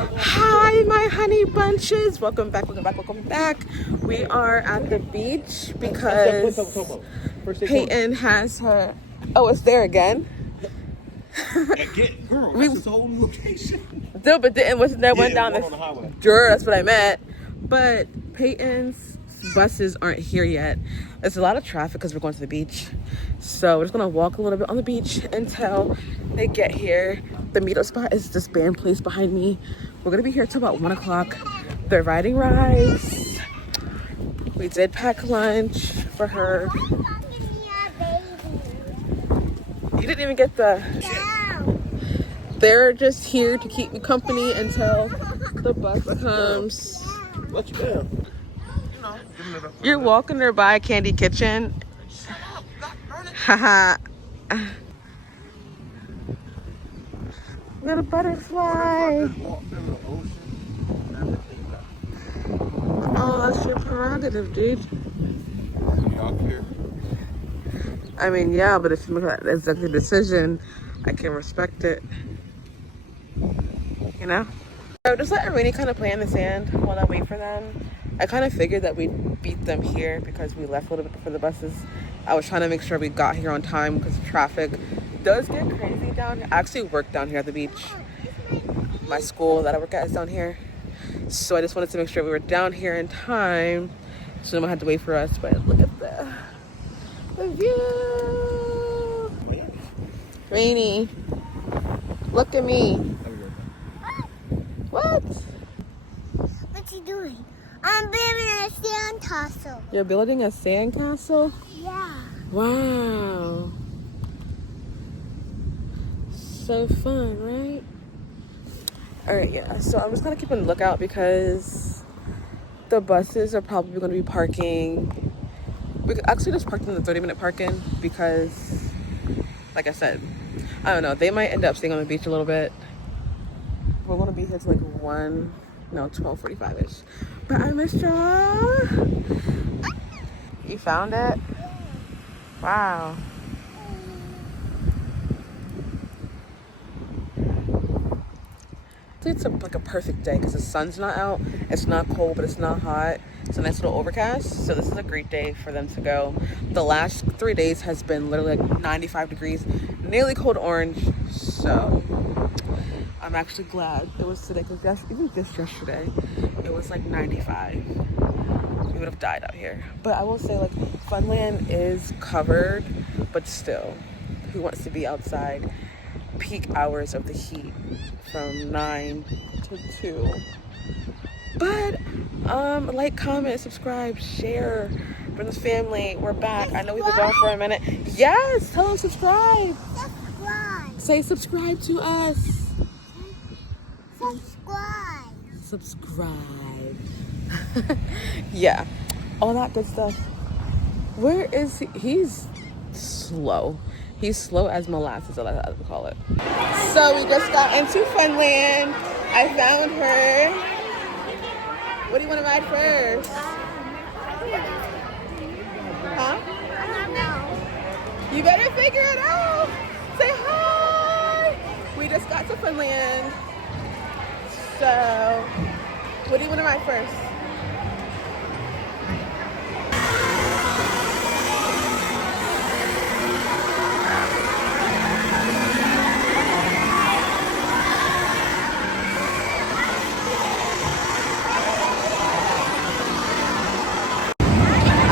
Hi, my honey bunches. Welcome back, welcome back, welcome back. We are at the beach because Peyton has her... Oh, it's there again? Girl, that's his whole location. No, but wasn't there one down on the highway. Sure, that's what I meant. But Peyton's buses aren't here yet. There's a lot of traffic because we're going to the beach. So we're just gonna walk a little bit on the beach until they get here. The meetup spot is this band place behind me. We're gonna be here till about 1 o'clock. They're riding rides. We did pack lunch for her. You didn't even get the... They're just here to keep me company until the bus comes. Let you down. You're walking her by Candy Kitchen. Haha. We got a butterfly. Oh, that's your prerogative, dude. I mean, yeah, but if you look at the executive decision, I can respect it. You know? So just letting Rainy kind of play in the sand while I wait for them. I kind of figured that we'd beat them here because we left a little bit before the buses. I was trying to make sure we got here on time because traffic does get crazy down here. I actually work down here at the beach. My school that I work at is down here. So I just wanted to make sure we were down here in time so no one had to wait for us. But look at the view. Rainy, look at me. What? What's he doing? I'm building a sand castle. You're building a sand castle? Yeah. Wow. So fun, right? Alright, yeah. So I'm just gonna keep on the lookout because the buses are probably gonna be parking. We could actually just park in the 30-minute parking because, like I said, I don't know, they might end up staying on the beach a little bit. We're gonna be here till like 12:45ish. But I missed y'all. You found it? Wow. It's like a perfect day because the sun's not out. It's not cold, but it's not hot. It's a nice little overcast. So this is a great day for them to go. The last 3 days has been literally like 95 degrees, nearly code orange. So I'm actually glad it was today because even just yesterday, it was like 95. We would have died out here. But I will say, like, Funland is covered, but still, who wants to be outside peak hours of the heat from 9 to 2? But like, comment, subscribe, share. Friends, family, we're back. I know we've been gone for a minute. Yes, tell them subscribe. Subscribe. Say subscribe to us. Subscribe. Yeah, all that good stuff. Where is he? He's slow. He's slow as molasses, I like to call it. So we just got into Funland. I found her. What do you want to ride first? Huh? I don't know. You better figure it out. Say hi. We just got to Funland. So, what do you want to ride first?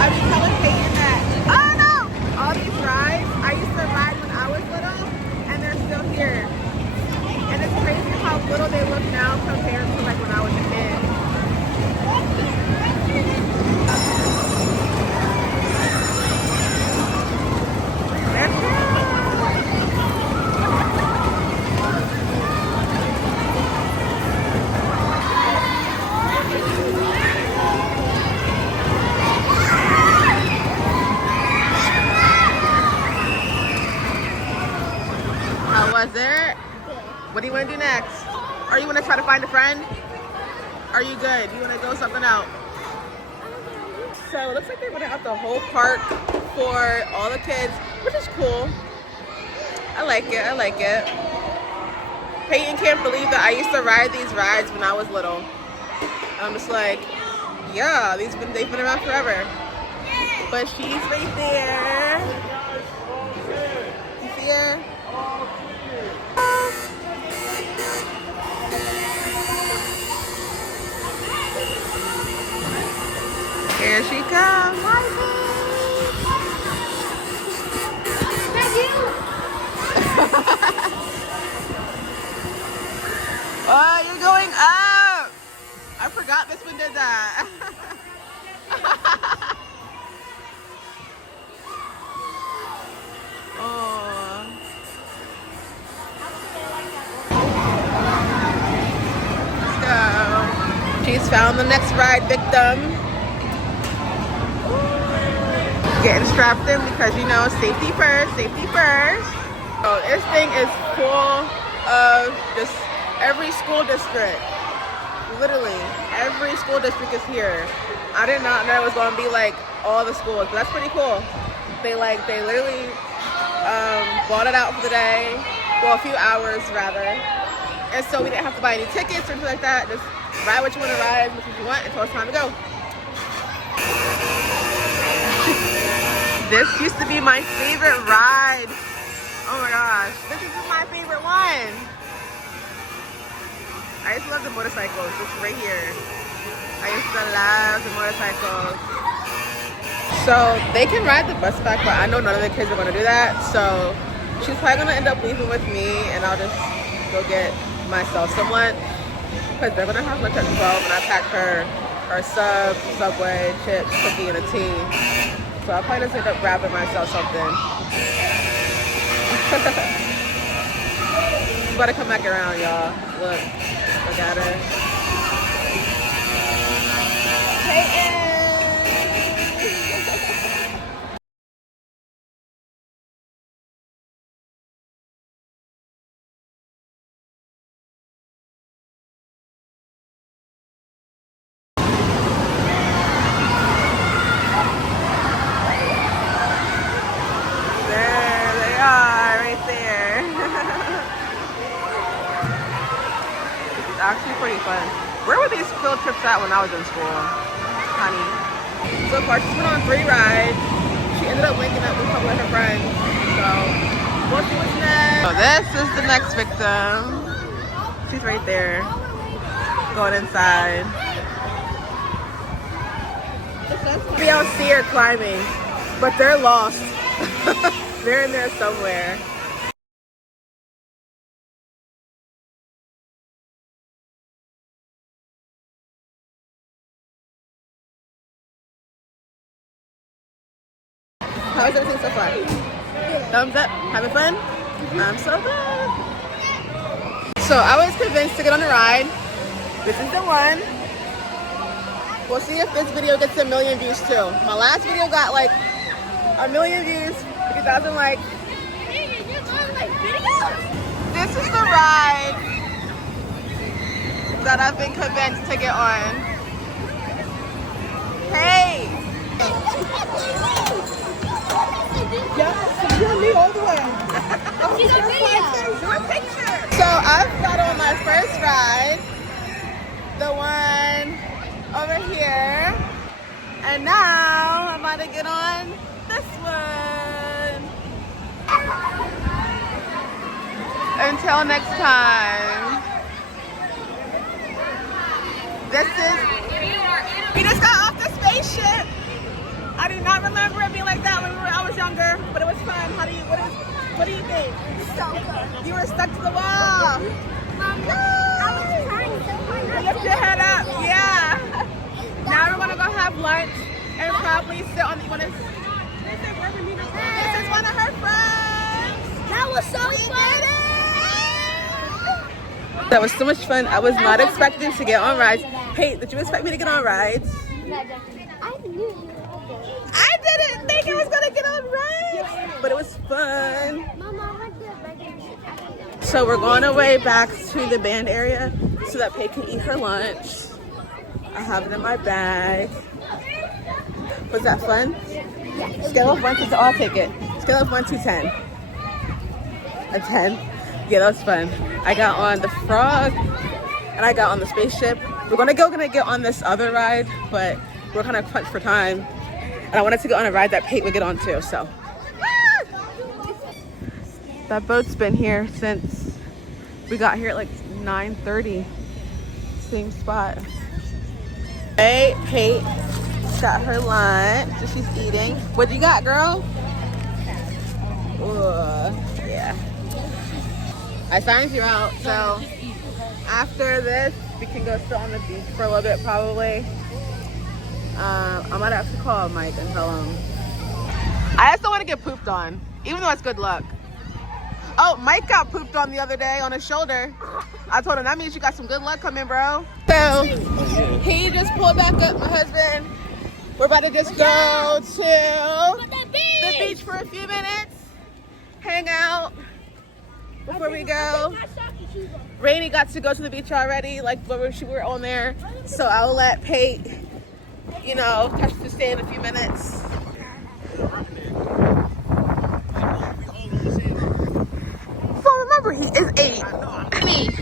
I've been telling Peyton that, oh no, all these rides I used to ride when I was little, and they're still here. And it's crazy how little they look now compared to like when I was a kid. How was it? What do you want to do next? Or you want to try to find a friend? Are you good? You want to go something out? So it looks like they went out the whole park for all the kids, which is cool. I like it. Peyton can't believe that I used to ride these rides when I was little. I'm just like, yeah, they've been around forever. But she's right there. You see her? Here she comes. Oh, you're going up. I forgot this one did that. Oh. Let's go. She's found the next ride victim. Getting strapped in because, you know, safety first, safety first. So this thing is full of just every school district. Literally, every school district is here. I did not know it was going to be like all the schools, but that's pretty cool. They literally bought it out for the day, well, a few hours rather. And so we didn't have to buy any tickets or anything like that. Just ride what you want to ride, which you want until it's time to go. This used to be my favorite ride. Oh my gosh, this is my favorite one. I used to love the motorcycles, this right here. I used to love the motorcycles. So they can ride the bus back, but I know none of the kids are gonna do that. So she's probably gonna end up leaving with me and I'll just go get myself some lunch. Because they're gonna have lunch at 12 and I packed her sub, Subway, chips, cookie, and a tea. So I'll probably just end up grabbing myself something. She's about to come back around, y'all. Look at her. Peyton! There they are, right there. It's actually pretty fun. Where were these field trips at when I was in school, honey? So far, she's been on 3 rides. She ended up linking up with a couple of her friends. So, we'll see what's next. So this is the next victim. She's right there, going inside. Maybe I'll see her climbing, but they're lost. They're in there somewhere. How's everything so far? Thumbs up? Having fun? I'm so glad. So I was convinced to get on the ride. This is the one. We'll see if this video gets 1 million views too. My last video got like 1 million views, 50,000 likes. This is the ride that I've been convinced to get on. Hey! Yes, you're me all the way. So I've got on my first ride, the one over here, and now I'm about to get on this one. Until next time. We just got off the spaceship. I do not remember it being like that when I was younger, but it was fun. What do you think? So good. You were stuck to the wall. Mom, I was trying so hard. Lift your head up. Yeah. Now we're gonna go have lunch and probably sit on. This is one of her friends. That was so fun. That was so much fun. I was not expecting to get on rides. Hey, did you expect me to get on rides? I knew you were. I didn't think I was gonna get on rides, but it was fun. Mama, I went to the burger. So we're going away back to the band area so that Peyton can eat her lunch. I have it in my bag. Was that fun? Scale of 1 to 10. I'll take it. Scale of 1 to 10. A 10. Yeah, that was fun. I got on the frog and I got on the spaceship. We're gonna get on this other ride, but we're kind of crunched for time. And I wanted to go on a ride that Peyton would get on too, so. That boat's been here since we got here at like 9:30. Same spot. Hey, Peyton got her lunch, so she's eating. What you got, girl? Yeah. I signed you out, so after this, we can go sit on the beach for a little bit, probably. I might have to call Mike and tell him. I just don't want to get pooped on, even though it's good luck. Oh, Mike got pooped on the other day on his shoulder. I told him that means you got some good luck coming, bro. So he just pulled back up, my husband. We're about to just go to the beach for a few minutes, hang out before we go. Rainey got to go to the beach already, like when we were on there. So I'll let Pate, you know, touch to stay in a few minutes. So remember, he is 8. I mean,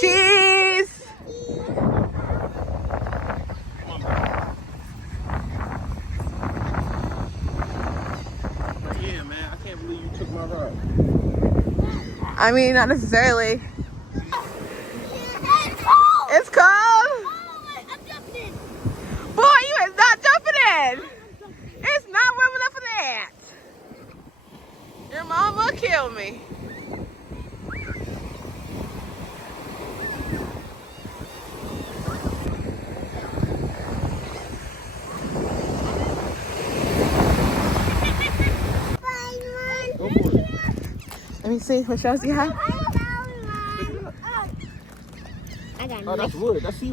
cheese. Yeah, man. I can't believe you took my ride. I mean, not necessarily. It's cold. I'm jumping in. Boy, you is not jumping in. It's not warm enough for that. Your mom will kill me. Go for it. Let me see what shells do you have. I got Oh, that's wood. That's you.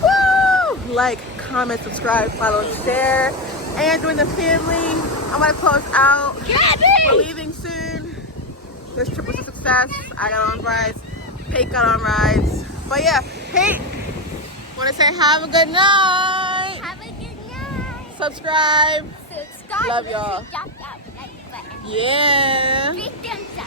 Woo! Like, comment, subscribe, follow, share, and join the family. I'm gonna close out. We're leaving soon. This trip was a success. I got on rides. Pate got on rides. But yeah, Pate, wanna say have a good night. Have a good night. Subscribe. Subscribe. Love y'all. Yeah. Big thumbs up.